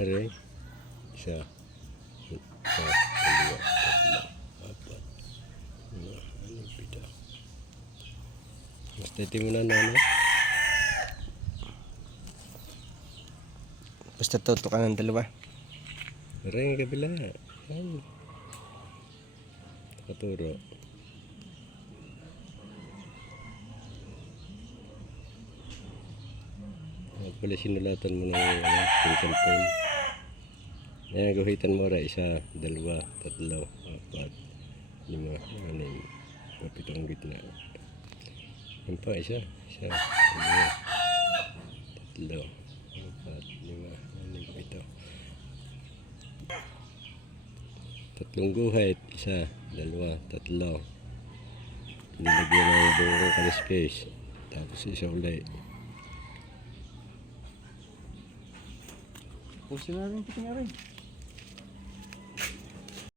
Aray. Isa. Isa. Dalawa. Tatlo. Apat. Lima. Ano, pito. Basta iti mo na nana. Basta tutukan ng dalawa. Aray, ang kabila. Nakaturo. Huwag pala sinulatan mo ng ano, pencil pen. Yan, guhitan mo ra. Isa, dalawa, tatlo, apat, lima, anim, pitong gitna. Yan pa, isa, isa, dalawa, tatlo, apat, lima, anim, pito. Tatlong guhit, isa, dalawa, tatlo. Nilagyan ng buong kaliskis. Tapos isa ulit. Pusin na rin kita nga rin.